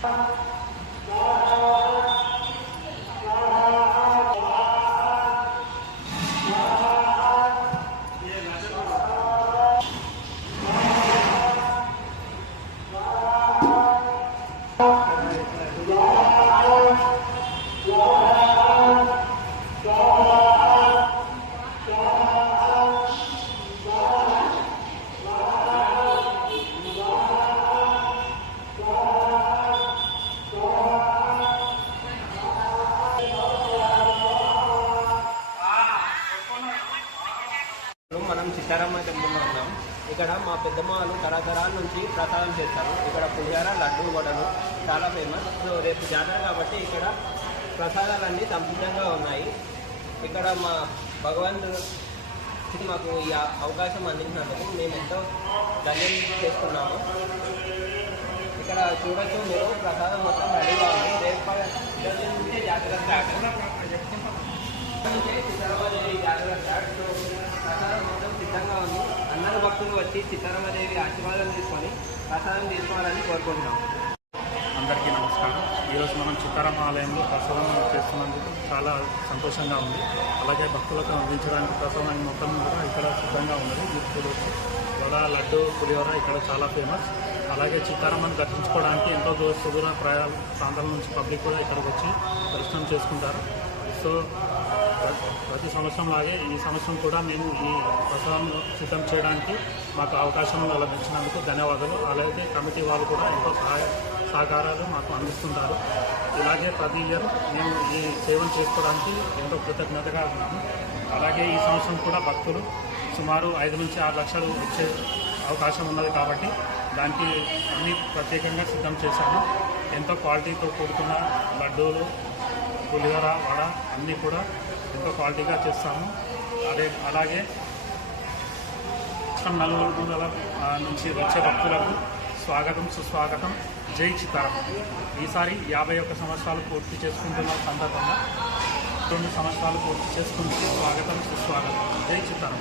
ఇప్పుడు ఇక్కడ మా పెద్దమ్మలు వాళ్ళు తరతరాల నుంచి ప్రసాదం చేస్తారు. ఇక్కడ పులిహార లడ్డు వడలు చాలా ఫేమస్ సో రేపు జాతర కాబట్టి ఇక్కడ ప్రసాదాలన్నీ సంసిద్ధంగా ఉన్నాయి. ఇక్కడ మా భగవంతుడు మాకు ఈ అవకాశం అందించినందుకు మేము ఎంతో ధన్యం చేసుకున్నాము. ఇక్కడ చూడొచ్చు మీరు ప్రసాదం మొత్తం రెడీగా ఉంది. రేపు నుంచే జాతర స్టార్ట్ నుంచే జాతర స్టార్ట్. సో ప్రసాదం కోసం సిద్ధంగా ఉంది. అందరు భక్తులు వచ్చి సీతారామదేవి ఆశీర్వాదం తీసుకొని ప్రసాదం తీసుకోవాలని కోరుకుంటున్నాం. అందరికీ నమస్కారం. ఈరోజు మనం చిత్తారామ ఆలయంలో ప్రసాదం చేస్తున్నందుకు చాలా సంతోషంగా ఉంది. అలాగే భక్తులకు అందించడానికి ప్రసాదానికి మొత్తం కూడా ఇక్కడ సిద్ధంగా ఉన్నది. మీరు చూడవచ్చు వడ లడ్డు పులిహోర ఇక్కడ చాలా ఫేమస్. అలాగే చిత్తారామని దర్శించుకోవడానికి ఎంతో దూర సుదూర ప్రయా ప్రాంతాల నుంచి పబ్లిక్ కూడా ఇక్కడికి వచ్చి దర్శనం చేసుకుంటారు. సో ప్రతి సంవత్సరం లాగే ఈ సంవత్సరం కూడా మేము ఈ ప్రసాదం సిద్ధం చేయడానికి మాకు అవకాశం లభించినందుకు ధన్యవాదాలు. అలాగే కమిటీ వాళ్ళు కూడా ఎంతో సహాయ సహకారాలు మాకు అందిస్తుంటారు ఇలాగే ప్రతి ఇయర్ మేము ఈ సేవలు చేసుకోవడానికి ఎంతో కృతజ్ఞతగా ఉన్నాము. అలాగే ఈ సంవత్సరం కూడా భక్తులు సుమారు ఐదు నుంచి ఆరు లక్షలు వచ్చే అవకాశం ఉన్నది కాబట్టి దానికి అన్ని ప్రత్యేకంగా సిద్ధం చేశాము. ఎంతో క్వాలిటీతో కూడుకున్న లడ్డూలు పులిహోర వడ అన్నీ కూడా ఎంతో క్వాలిటీగా చేస్తాము. అదే అలాగే నలుగురు నలుగురుల నుంచి వచ్చే భక్తులకు స్వాగతం సుస్వాగతం. జై చిత్తారం. ఈసారి యాభై ఒక్క సంవత్సరాలు పూర్తి చేసుకుంటున్న సందర్భంగా రెండు సంవత్సరాలు పూర్తి చేసుకుంటూ స్వాగతం సుస్వాగతం. జై చిత్తారం.